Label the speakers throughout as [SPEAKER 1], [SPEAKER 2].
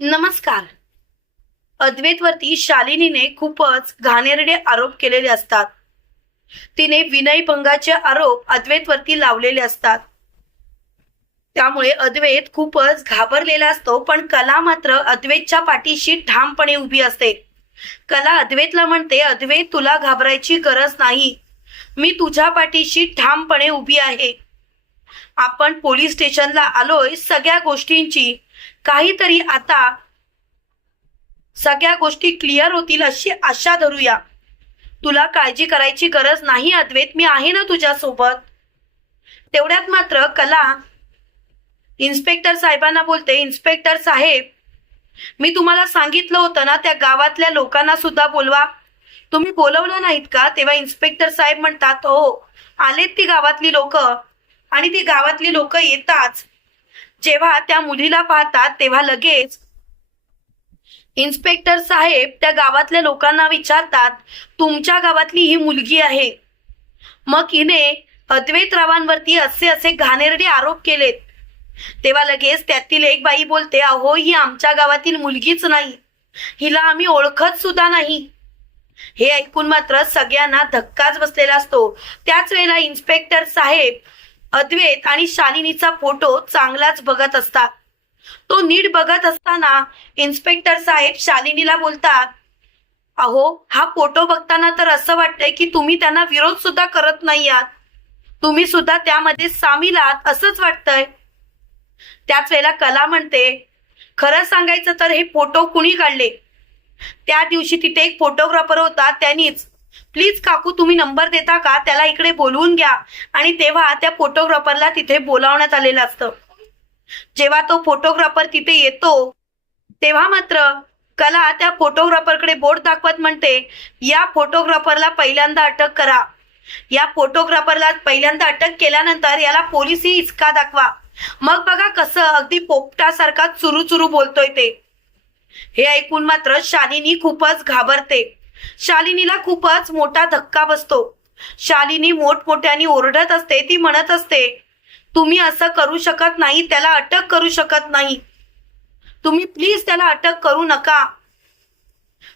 [SPEAKER 1] नमस्कार. अद्वैतवरती शालिनीने खूपच घाणेरडे आरोप केलेले असतात. तिने विनयभंगाचे आरोप अद्वैतवरती लावलेले असतात. त्यामुळे अद्वैत खूपच घाबरलेला असतो पण कला मात्र अद्वैतच्या पाठीशी ठामपणे उभी असते. कला अद्वैतला म्हणते अद्वैत तुला घाबरायची गरज नाही. मी तुझ्या पाठीशी ठामपणे उभी आहे. आपण पोलीस स्टेशनला आलोय सगळ्या गोष्टींची. काहीतरी आता सगळ्या गोष्टी क्लिअर होतील अशी आशा धरूया. तुला काळजी करायची गरज नाही अद्वैत. मी आहे ना तुझ्या सोबत तेवढ्यात मात्र कला इन्स्पेक्टर साहेबांना बोलते इन्स्पेक्टर साहेब मी तुम्हाला सांगितलं होतं ना त्या गावातल्या लोकांना सुद्धा बोलवा. तुम्ही बोलवलं नाहीत का? तेव्हा इन्स्पेक्टर साहेब म्हणतात हो आलेत ती गावातली लोक आणि ती गावातली लोक येताच. जेव्हा त्या मुलीला पाहतात तेव्हा लगेच इन्स्पेक्टर साहेब त्या गावातल्या लोकांना विचारतात तुमच्या गावातली ही मुलगी आहे. मग हिने अद्वैतरावांवरती असे असे घाणेरडे आरोप केलेत. तेव्हा लगेच त्यातील एक बाई बोलते अहो ही आमच्या गावातील मुलगीच नाही. हिला आम्ही ओळखत सुद्धा नाही. हे ऐकून मात्र सगळ्यांना धक्काच बसलेला असतो. त्याच वेळेला इन्स्पेक्टर साहेब अद्वैत आणि शालिनीचा फोटो चांगलाच बघत असतात. तो नीट बघत असताना इन्स्पेक्टर साहेब शालिनीला बोलतात अहो हा फोटो बघताना तर असं वाटतंय की तुम्ही त्यांना विरोध सुद्धा करत नाही आहात. तुम्ही सुद्धा त्यामध्ये सामील आहात असंच वाटतंय. त्याच वेळेला कला म्हणते खरं सांगायचं तर हे फोटो कुणी काढले? त्या दिवशी तिथे एक फोटोग्राफर होता त्यांनीच प्लीज काकू तुम्ही नंबर देता का? त्याला इकडे बोलवून घ्या. आणि तेव्हा त्या फोटोग्राफरला तिथे बोलावण्यात आलेलं असतं. जेव्हा तो फोटोग्राफर तिथे येतो तेव्हा मात्र कला त्या फोटोग्राफरकडे बोट दाखवत म्हणते या फोटोग्राफरला पहिल्यांदा अटक करा. या फोटोग्राफरला पहिल्यांदा अटक केल्यानंतर याला पोलिसही इचका दाखवा. मग बघा कसं अगदी पोपटासारखा चुरू चुरू बोलतोय ते. हे ऐकून मात्र शालिनी खूपच घाबरते. शालिनीला खूपच मोठा धक्का बसतो. शालिनी मोठमोठ्याने ओरडत असते ती म्हणत असते तुम्ही असं करू शकत नाही त्याला अटक करू शकत नाही. तुम्ही प्लीज त्याला अटक करू नका.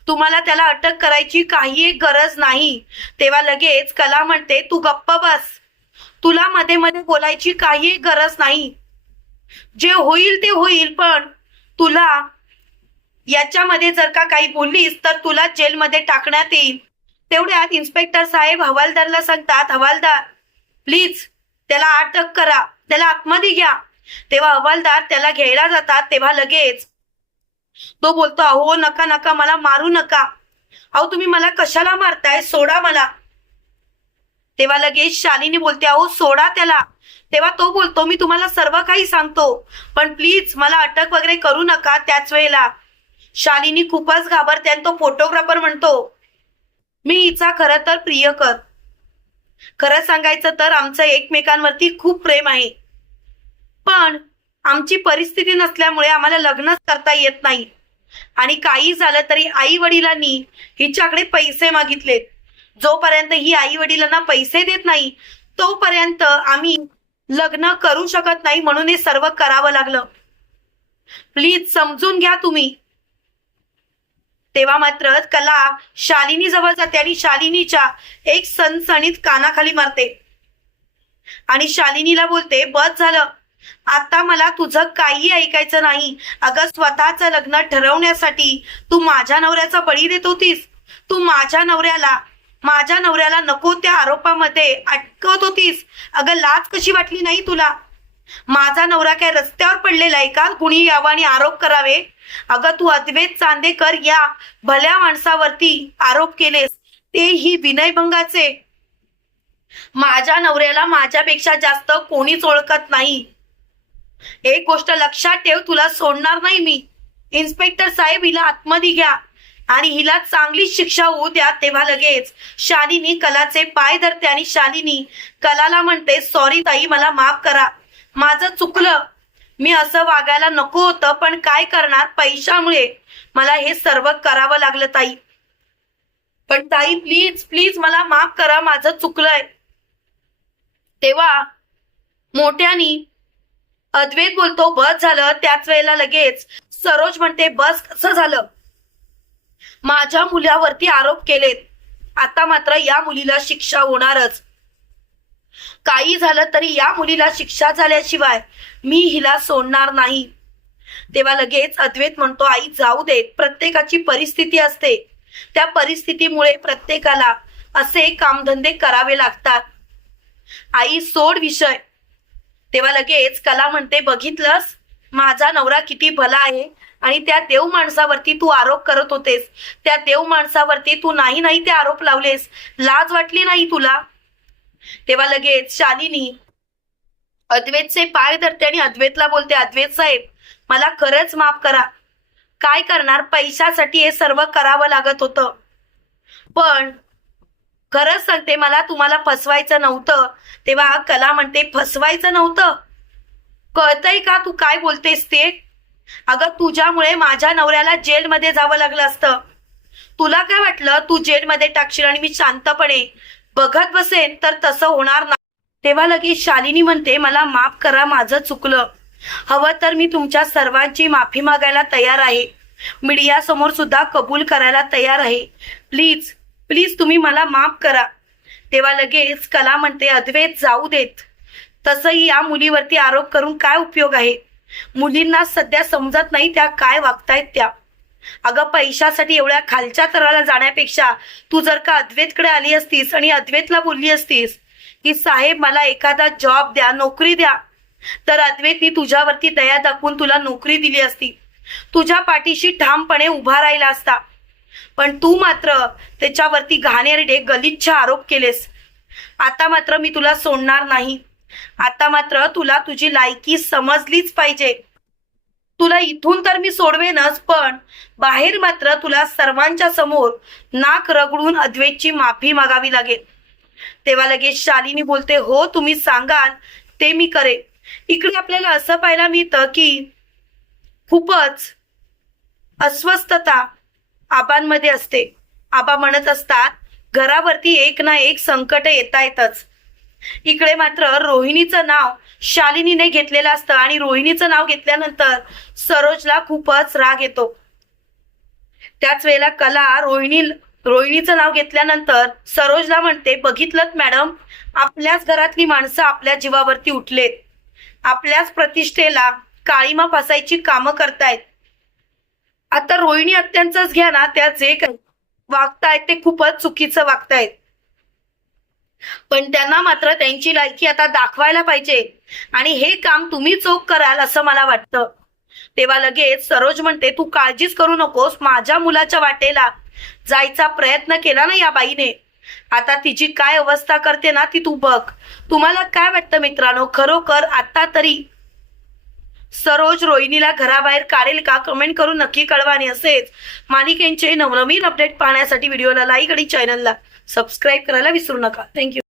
[SPEAKER 1] तुम्हाला त्याला अटक करायची काही गरज नाही. तेव्हा लगेच कला म्हणते तू गप्प बस. तुला मध्ये मध्ये बोलायची काही गरज नाही. जे होईल ते होईल पण तुला याच्यामध्ये जर का काही बोललीस तर तुला जेलमध्ये टाकण्यात येईल. तेवढ्यात इन्स्पेक्टर साहेब हवालदारला सांगतात हवालदार प्लीज त्याला अटक करा त्याला आतमध्ये घ्या. तेव्हा हवालदार त्याला घ्यायला जातात तेव्हा लगेच तो बोलतो अहो नका नका मला मारू नका. अहो तुम्ही मला कशाला मारताय? सोडा मला. तेव्हा लगेच शालिनी बोलते अहो सोडा त्याला. तेव्हा तो बोलतो मी तुम्हाला सर्व काही सांगतो पण प्लीज मला अटक वगैरे करू नका त्याच वेळेला. शालिनी खूपच घाबरते आणि तो फोटोग्राफर म्हणतो मी हिचा खरं तर प्रियकर खरं सांगायचं तर आमचं एकमेकांवरती खूप प्रेम आहे. पण आमची परिस्थिती नसल्यामुळे आम्हाला लग्नच करता येत नाही. आणि काही झालं तरी आई वडिलांनी हिच्याकडे पैसे मागितलेत. जोपर्यंत ही आई वडिलांना पैसे देत नाही तोपर्यंत आम्ही लग्न करू शकत नाही म्हणून हे सर्व करावं लागलं. प्लीज समजून घ्या तुम्ही. तेव्हा मात्र कला शालिनी जवळ जाते आणि शालिनीच्या एक सणसणीत कानाखाली मारते. आणि शालिनीला बोलते बस झालं. आता मला तुझं काही ऐकायचं नाही. अगं स्वतःचं लग्न ठरवण्यासाठी तू माझ्या नवऱ्याचा बळी देत होतीस. तू माझ्या नवऱ्याला माझ्या नवऱ्याला नको त्या आरोपामध्ये अटकवत होतीस. अगं लाज कशी वाटली नाही तुला? माझा नवरा काय रस्त्यावर पडलेला आहे का? कुणी यावं आणि आरोप करावे? अगं तू अद्वैत चांदेकर या भल्या माणसावरती आरोप केलेस तेही विनयभंगाचे. माझ्या नवऱ्याला माझ्यापेक्षा जास्त कोणीच ओळखत नाही. एक गोष्ट लक्षात ठेव तुला सोडणार नाही मी. इन्स्पेक्टर साहेब हिला आतमध्ये घ्या आणि हिला चांगली शिक्षा होऊ द्या तेव्हा लगेच. शालिनी कलाचे पाय धरते आणि शालिनी कलाला म्हणते सॉरी ताई मला माफ करा. माझं चुकलं. मी असं वागायला नको होतं पण काय करणार? पैशामुळे. मला हे सर्व करावं लागलं ताई. पण ताई प्लीज प्लीज मला माफ करा माझं चुकलंय. तेव्हा मोठ्यानी अद्वैत बोलतो बस झालं त्याच वेळेला लगेच सरोज म्हणते बस कसं झालं. माझ्या मुलावरती आरोप केलेत. आता मात्र या मुलीला शिक्षा होणारच. काही झालं तरी या मुलीला शिक्षा झाल्याशिवाय मी हिला सोडणार नाही. तेव्हा लगेच अद्वैत म्हणतो आई जाऊ देत. प्रत्येकाची परिस्थिती असते. त्या परिस्थितीमुळे प्रत्येकाला असे कामधंदे करावे लागतात. आई सोड विषय. तेव्हा लगेच कला म्हणते बघितलंस? माझा नवरा किती भला आहे आणि त्या देव माणसावरती तू आरोप करत होतेस. त्या देव माणसावरती तू नाही नाही ते आरोप लावलेस. लाज वाटली नाही तुला? तेव्हा लगेच शालिनी अद्वैतचे पाय धरते आणि अद्वैतला बोलते अद्वैत साहेब मला खरंच माफ करा. काय करणार? पैशासाठी हे सर्व करावं लागत होतं. पण खरंच सांगते मला तुम्हाला फसवायचं नव्हतं. तेव्हा कला म्हणते फसवायचं नव्हतं. कळतंय का तू काय बोलतेस ते? अगं तुझ्यामुळे माझ्या नवऱ्याला जेलमध्ये जावं लागलं असतं. तुला काय वाटलं? तू जेलमध्ये टाकशील आणि मी शांतपणे बघत बसेन तर तसं होणार नाही तेव्हा लगेच शालिनी म्हणते मला माफ करा माझं चुकलं. हवं तर मी तुमच्या सर्वांची माफी मागायला तयार आहे. मीडिया समोर सुद्धा कबूल करायला तयार आहे. प्लीज प्लीज तुम्ही मला माफ करा. तेव्हा लगेच कला म्हणते अद्वैत जाऊ देत. तसंही या मुलीवरती आरोप करून काय उपयोग आहे? मुलींना सध्या समजत नाही त्या काय वागतायत त्या. अगं पैशासाठी एवढ्या खालच्या थराला जाण्यापेक्षा तू जर का अद्वैतकडे आली असतीस आणि अद्वैतला बोलली असतीस की साहेब मला एखादा जॉब द्या नोकरी द्या तर अद्वैतनी तुझ्यावरती दया दाखवून तुला नोकरी दिली असती. तुझ्या पाठीशी ठामपणे उभा राहिला असता. पण तू मात्र त्याच्यावरती घाणेरडे गलिच्छ आरोप केलेस. आता मात्र मी तुला सोडणार नाही. आता मात्र तुला तुझी लायकी समजलीच पाहिजे. तुला इथून तर मी सोडवेनच पण बाहेर मात्र तुला सर्वांच्या समोर नाक रगडून अद्वैतची माफी मागावी लागेल. तेव्हा लगेच शालिनी बोलते हो तुम्ही सांगाल ते मी करेन. इकडे आपल्याला असं पाहायला मिळतं की खूपच अस्वस्थता आबांमध्ये असते. आबा म्हणत असतात घरावरती एक ना एक संकट येता येतच इकडे मात्र रोहिणीचं नाव शालिनीने घेतलेलं असतं आणि रोहिणीचं नाव घेतल्यानंतर सरोजला खूपच राग येतो. त्याच वेळेला कला रोहिणी रोहिणीचं नाव घेतल्यानंतर सरोजला म्हणते बघितलं मॅडम आपल्याच घरातली माणसं आपल्या जीवावरती उठलेत आपल्याच प्रतिष्ठेला काळीमा फसायची कामं करतायत. आता रोहिणी अत्यंतच घ्या ना त्या जे काही वागतायत ते खूपच चुकीचं वागतायत. पण त्यांना मात्र त्यांची लायकी आता दाखवायला पाहिजे. आणि हे काम तुम्ही चोख कराल असं मला वाटतं. तेव्हा लगेच सरोज म्हणते तू काळजीच करू नकोस माझ्या मुलाच्या वाटेला जायचा प्रयत्न केला ना या बाईने. आता तिची काय अवस्था करते ना ती तू बघ. तुम्हाला काय वाटतं मित्रांनो? खरोखर आता तरी सरोज रोहिणीला घराबाहेर काढेल का? कमेंट करून नक्की कळवा आणि असेच मालिकेंचे नवनवीन अपडेट पाहण्यासाठी व्हिडिओला लाईक आणि चॅनलला सबस्क्राईब करायला विसरू नका. थँक्यू